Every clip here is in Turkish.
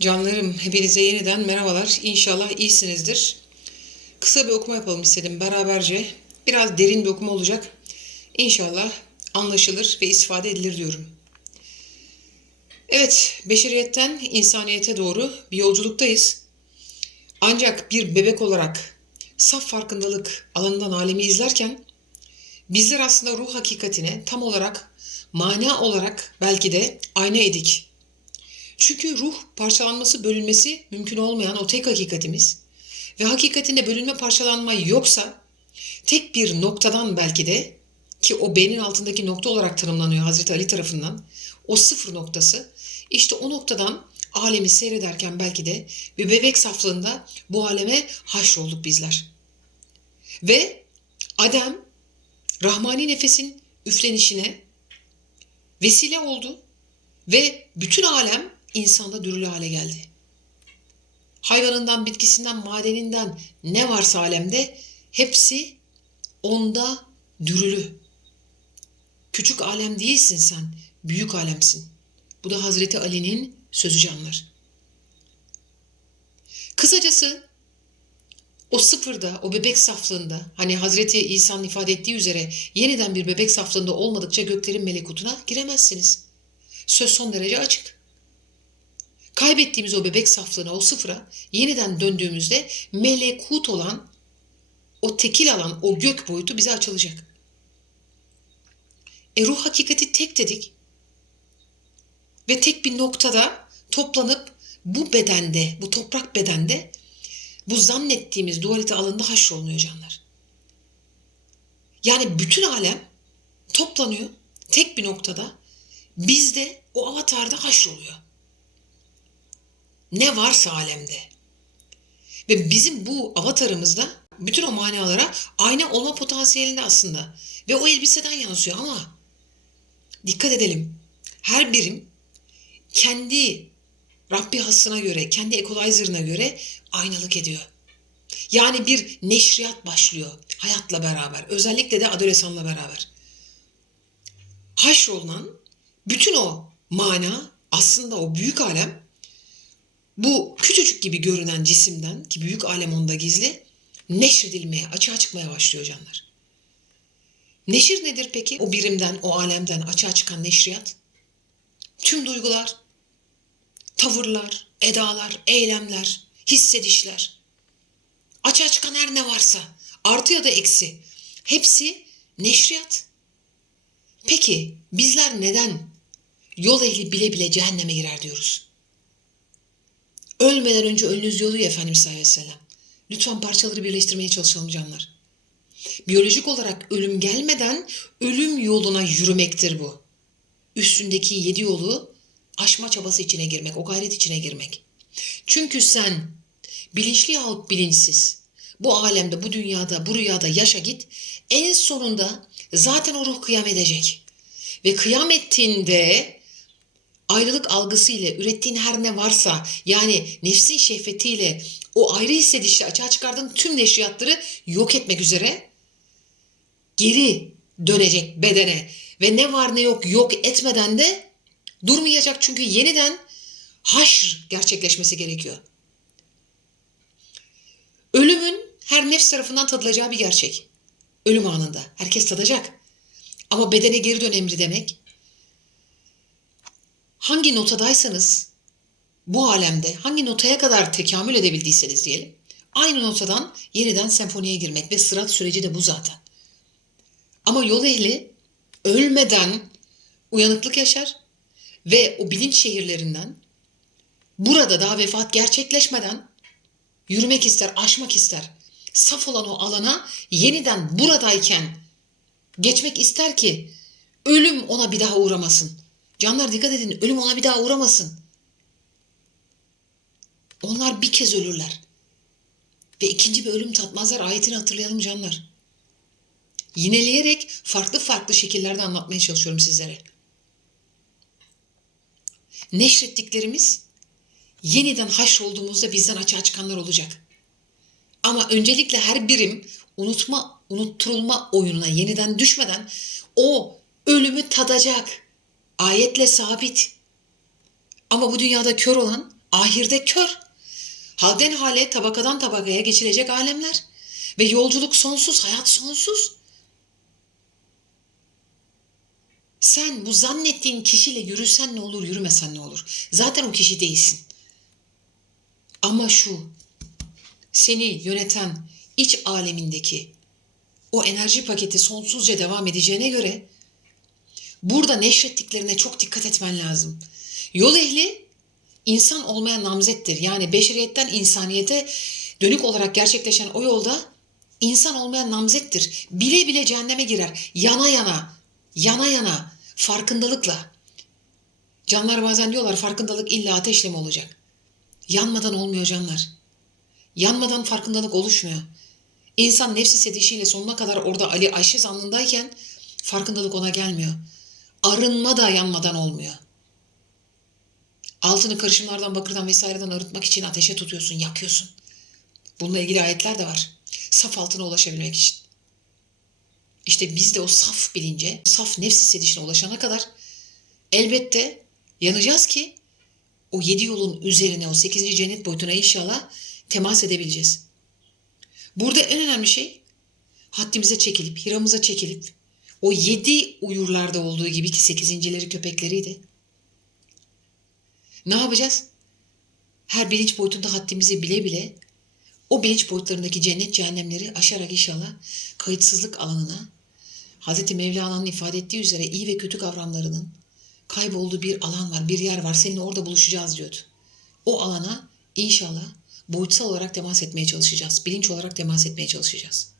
Canlarım, hepinize yeniden merhabalar. İnşallah iyisinizdir. Kısa bir okuma yapalım istedim beraberce. Biraz derin bir okuma olacak. İnşallah anlaşılır ve istifade edilir diyorum. Evet, beşeriyetten insaniyete doğru bir yolculuktayız. Ancak bir bebek olarak saf farkındalık alanından alemi izlerken bizler aslında ruh hakikatine tam olarak mana olarak belki de ayna edik. Çünkü ruh parçalanması, bölünmesi mümkün olmayan o tek hakikatimiz ve hakikatinde bölünme, parçalanma yoksa tek bir noktadan belki de ki o beynin altındaki nokta olarak tanımlanıyor Hazreti Ali tarafından o sıfır noktası işte o noktadan alemi seyrederken belki de bir bebek saflığında bu aleme haşrolduk bizler. Ve Adem Rahmani nefesin üflenişine vesile oldu ve bütün alem insanda dürülü hale geldi. Hayvanından, bitkisinden, madeninden ne varsa alemde hepsi onda dürülü. Küçük alem değilsin sen, büyük alemsin. Bu da Hazreti Ali'nin sözü canlar. Kısacası o sıfırda, o bebek saflığında, hani Hazreti İsa'nın ifade ettiği üzere yeniden bir bebek saflığında olmadıkça göklerin melekutuna giremezsiniz. Söz son derece açık. Kaybettiğimiz o bebek saflığına, o sıfıra yeniden döndüğümüzde melekut olan, o tekil alan, o gök boyutu bize açılacak. E ruh hakikati tek dedik. Ve tek bir noktada toplanıp bu bedende, bu toprak bedende bu zannettiğimiz dualite alanında haşrolunuyor canlar. Yani bütün alem toplanıyor tek bir noktada. Bizde o avatarda haşroluyor. Ne varsa alemde. Ve bizim bu avatarımızda bütün o manalara ayna olma potansiyelinde aslında. Ve o elbiseden yansıyor ama dikkat edelim. Her birim kendi Rabbi hasına göre, kendi equalizer'ına göre aynalık ediyor. Yani bir neşriyat başlıyor hayatla beraber. Özellikle de adolesanla beraber. Haşrolunan bütün o mana aslında o büyük alem bu küçücük gibi görünen cisimden ki büyük alem onda gizli neşredilmeye, açığa çıkmaya başlıyor canlar. Neşir nedir peki? O birimden, o alemden açığa çıkan neşriyat. Tüm duygular, tavırlar, edalar, eylemler, hissedişler. Açığa çıkan her ne varsa, artı ya da eksi, hepsi neşriyat. Peki bizler neden yol ehli bile bile cehenneme girer diyoruz? Ölmeden önce ölünüz yolu ya Efendimiz sallallahu. Lütfen parçaları birleştirmeye çalışalım canlar. Biyolojik olarak ölüm gelmeden ölüm yoluna yürümektir bu. Üstündeki yedi yolu aşma çabası içine girmek, o gayret içine girmek. Çünkü sen bilinçli yahut bilinçsiz bu alemde, bu dünyada, bu rüyada yaşa git. En sonunda zaten o ruh kıyam edecek. Ve kıyam ettiğinde ayrılık algısıyla ürettiğin her ne varsa yani nefsin şehvetiyle o ayrı hissedişle açığa çıkardığın tüm neşriyatları yok etmek üzere geri dönecek bedene ve ne var ne yok yok etmeden de durmayacak çünkü yeniden haşr gerçekleşmesi gerekiyor. Ölümün her nefs tarafından tadılacağı bir gerçek. Ölüm anında. Herkes tadacak. Ama bedene geri dön emri demek. Hangi notadaysanız bu alemde hangi notaya kadar tekamül edebildiyseniz diyelim. Aynı notadan yeniden senfoniye girmek ve sırat süreci de bu zaten. Ama yol ehli ölmeden uyanıklık yaşar ve o bilinç şehirlerinden burada daha vefat gerçekleşmeden yürümek ister, aşmak ister. Saf olan o alana yeniden buradayken geçmek ister ki ölüm ona bir daha uğramasın. Canlar dikkat edin ölüm ona bir daha uğramasın. Onlar bir kez ölürler. Ve ikinci bir ölüm tatmazlar ayetini hatırlayalım canlar. Yineleyerek farklı farklı şekillerde anlatmaya çalışıyorum sizlere. Neşrettiklerimiz yeniden haş olduğumuzda bizden açığa çıkanlar olacak. Ama öncelikle her birim unutma, unutturulma oyununa yeniden düşmeden o ölümü tadacak. Ayetle sabit. Ama bu dünyada kör olan ahirde kör. Halden hale, tabakadan tabakaya geçilecek alemler. Ve yolculuk sonsuz, hayat sonsuz. Sen bu zannettiğin kişiyle yürüsen ne olur, yürümesen ne olur? Zaten o kişi değilsin. Ama şu, seni yöneten iç alemindeki o enerji paketi sonsuzca devam edeceğine göre burada neşrettiklerine çok dikkat etmen lazım. Yol ehli insan olmaya namzettir. Yani beşeriyetten insaniyete dönük olarak gerçekleşen o yolda insan olmaya namzettir. Bile bile cehenneme girer. Yana yana, yana yana, farkındalıkla. Canlar bazen diyorlar farkındalık illa ateşle mi olacak? Yanmadan olmuyor canlar. Yanmadan farkındalık oluşmuyor. İnsan nefsi sedişiyle sonuna kadar orada Ali Ayşe zannındayken farkındalık ona gelmiyor. Arınma da yanmadan olmuyor. Altını karışımlardan, bakırdan vesaireden arıtmak için ateşe tutuyorsun, yakıyorsun. Bununla ilgili ayetler de var. Saf altına ulaşabilmek için. İşte biz de o saf bilince, saf nefsi sedişine ulaşana kadar elbette yanacağız ki o yedi yolun üzerine, o sekizinci cennet boyutuna inşallah temas edebileceğiz. Burada en önemli şey haddimize çekilip, hiramıza çekilip o yedi uyurlarda olduğu gibi ki sekizincileri köpekleriydi. Ne yapacağız? Her bilinç boyutunda haddimizi bile bile o bilinç boyutlarındaki cennet cehennemleri aşarak inşallah kayıtsızlık alanına Hz. Mevlana'nın ifade ettiği üzere iyi ve kötü kavramlarının kaybolduğu bir alan var, bir yer var. Seninle orada buluşacağız diyordu. O alana inşallah boyutsal olarak temas etmeye çalışacağız. Bilinç olarak temas etmeye çalışacağız.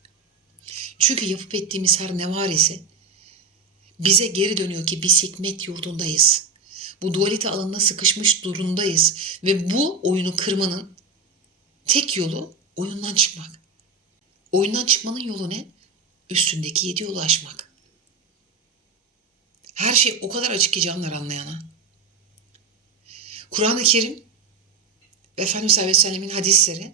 Çünkü yapıp ettiğimiz her ne var ise bize geri dönüyor ki biz hikmet yurdundayız. Bu dualite alanına sıkışmış durumdayız. Ve bu oyunu kırmanın tek yolu oyundan çıkmak. Oyundan çıkmanın yolu ne? Üstündeki yedi yolu aşmak. Her şey o kadar açık ki canlar anlayana. Kur'an-ı Kerim ve Efendimiz sallallahu aleyhi ve sellemin hadisleri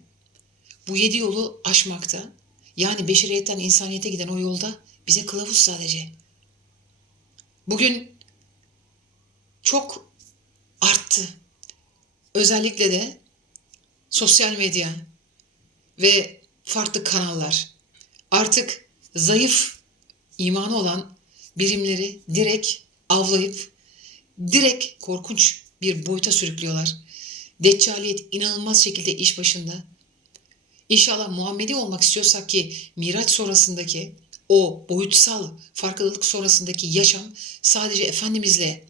bu yedi yolu aşmakta yani beşeriyetten insaniyete giden o yolda bize kılavuz sadece. Bugün çok arttı. Özellikle de sosyal medya ve farklı kanallar artık zayıf imanı olan birimleri direkt avlayıp direkt korkunç bir boyuta sürüklüyorlar. Deccaliyet inanılmaz şekilde iş başında. İnşallah Muhammedi olmak istiyorsak ki Miraç sonrasındaki o boyutsal farklılık sonrasındaki yaşam sadece Efendimizle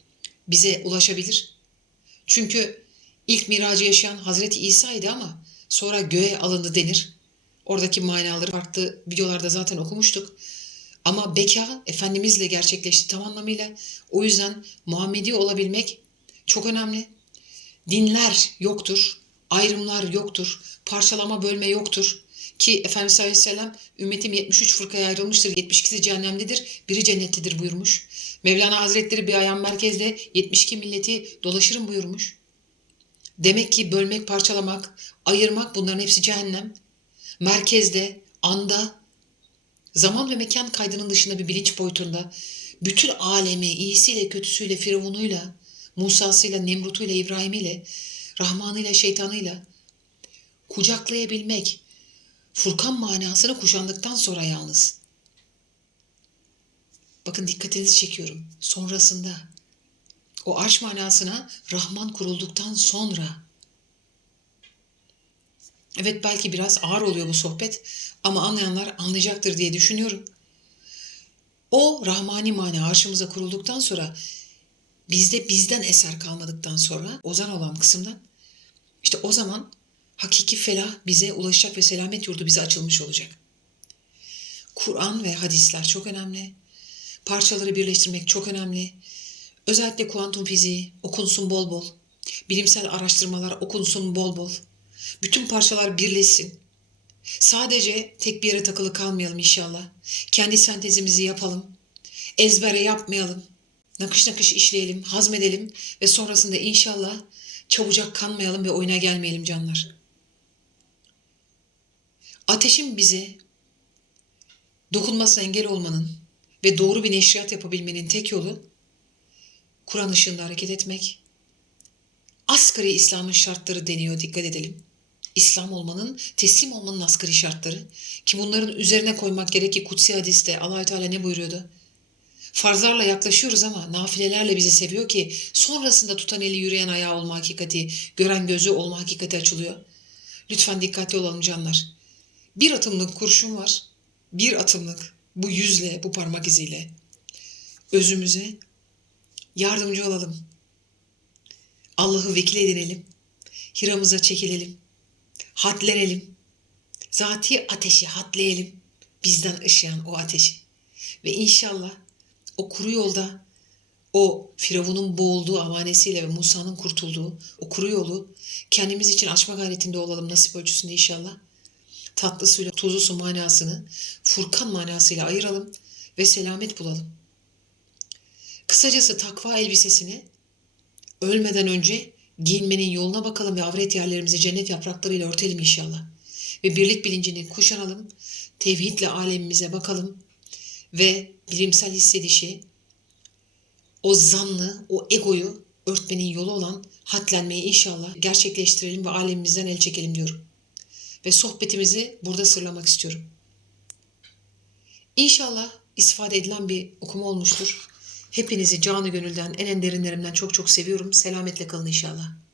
bize ulaşabilir. Çünkü ilk miracı yaşayan Hazreti İsa'ydı ama sonra göğe alındı denir. Oradaki manaları farklı videolarda zaten okumuştuk. Ama beka Efendimizle gerçekleşti tam anlamıyla. O yüzden Muhammedi olabilmek çok önemli. Dinler yoktur, ayrımlar yoktur, parçalama bölme yoktur. Ki Efendimiz sallallahu aleyhi ve sellem ümmetim 73 fırkaya ayrılmıştır, 72'si cehennemdedir, biri cennettedir buyurmuş. Mevlana Hazretleri bir ayağın merkezde 72 milleti dolaşırım buyurmuş. Demek ki bölmek, parçalamak, ayırmak bunların hepsi cehennem. Merkezde, anda, zaman ve mekan kaydının dışında bir bilinç boyutunda bütün alemi iyisiyle, kötüsüyle, firavunuyla, Musa'sıyla, Nemrut'uyla, İbrahim'iyle, Rahman'ıyla, şeytanıyla kucaklayabilmek, Furkan manasını kuşandıktan sonra yalnız. Bakın dikkatinizi çekiyorum. Sonrasında o arş manasına Rahman kurulduktan sonra Evet belki biraz ağır oluyor bu sohbet ama anlayanlar anlayacaktır diye düşünüyorum. O Rahmani mana arşımıza kurulduktan sonra bizde bizden eser kalmadıktan sonra ozan olan kısımdan işte o zaman hakiki felah bize ulaşacak ve selamet yurdu bize açılmış olacak. Kur'an ve hadisler çok önemli. Parçaları birleştirmek çok önemli. Özellikle kuantum fiziği okunsun bol bol. Bilimsel araştırmalar okunsun bol bol. Bütün parçalar birleşsin. Sadece tek bir yere takılı kalmayalım inşallah. Kendi sentezimizi yapalım. Ezbere yapmayalım. Nakış nakış işleyelim, hazmedelim ve sonrasında inşallah çabucak kanmayalım ve oyuna gelmeyelim canlar. Ateşin bize dokunmasına engel olmanın ve doğru bir neşriyat yapabilmenin tek yolu Kur'an ışığında hareket etmek, asgari İslam'ın şartları deniyor dikkat edelim. İslam olmanın, teslim olmanın asgari şartları. Ki bunların üzerine koymak gerek ki kutsi hadiste allah Teala ne buyuruyordu? Farzlarla yaklaşıyoruz ama nafilelerle bizi seviyor ki sonrasında tutan eli yürüyen ayağı olma hakikati, gören gözü olma hakikati açılıyor. Lütfen dikkatli olalım canlar. Bir atımlık kurşun var. Bir atımlık bu yüzle, bu parmak iziyle özümüze yardımcı olalım. Allah'ı vekil edinelim. Hiramıza çekilelim. Hadlenelim. Zati ateşi hadleyelim. Bizden ışıyan o ateşi. Ve inşallah o kuru yolda o Firavun'un boğulduğu amanesiyle ve Musa'nın kurtulduğu o kuru yolu kendimiz için açma gayretinde olalım nasip ölçüsünde inşallah. Tatlı suyla tuzlu manasını Furkan manasıyla ayıralım ve selamet bulalım. Kısacası takva elbisesini ölmeden önce giyinmenin yoluna bakalım ve avret yerlerimizi cennet yapraklarıyla örtelim inşallah. Ve birlik bilincini kuşanalım, tevhidle alemimize bakalım ve bilimsel hissedişi, o zanlı, o egoyu örtmenin yolu olan hatlenmeyi inşallah gerçekleştirelim ve alemimizden el çekelim diyorum. Ve sohbetimizi burada sırlamak istiyorum. İnşallah istifade edilen bir okuma olmuştur. Hepinizi canı gönülden, en en derinlerimden çok çok seviyorum. Selametle kalın inşallah.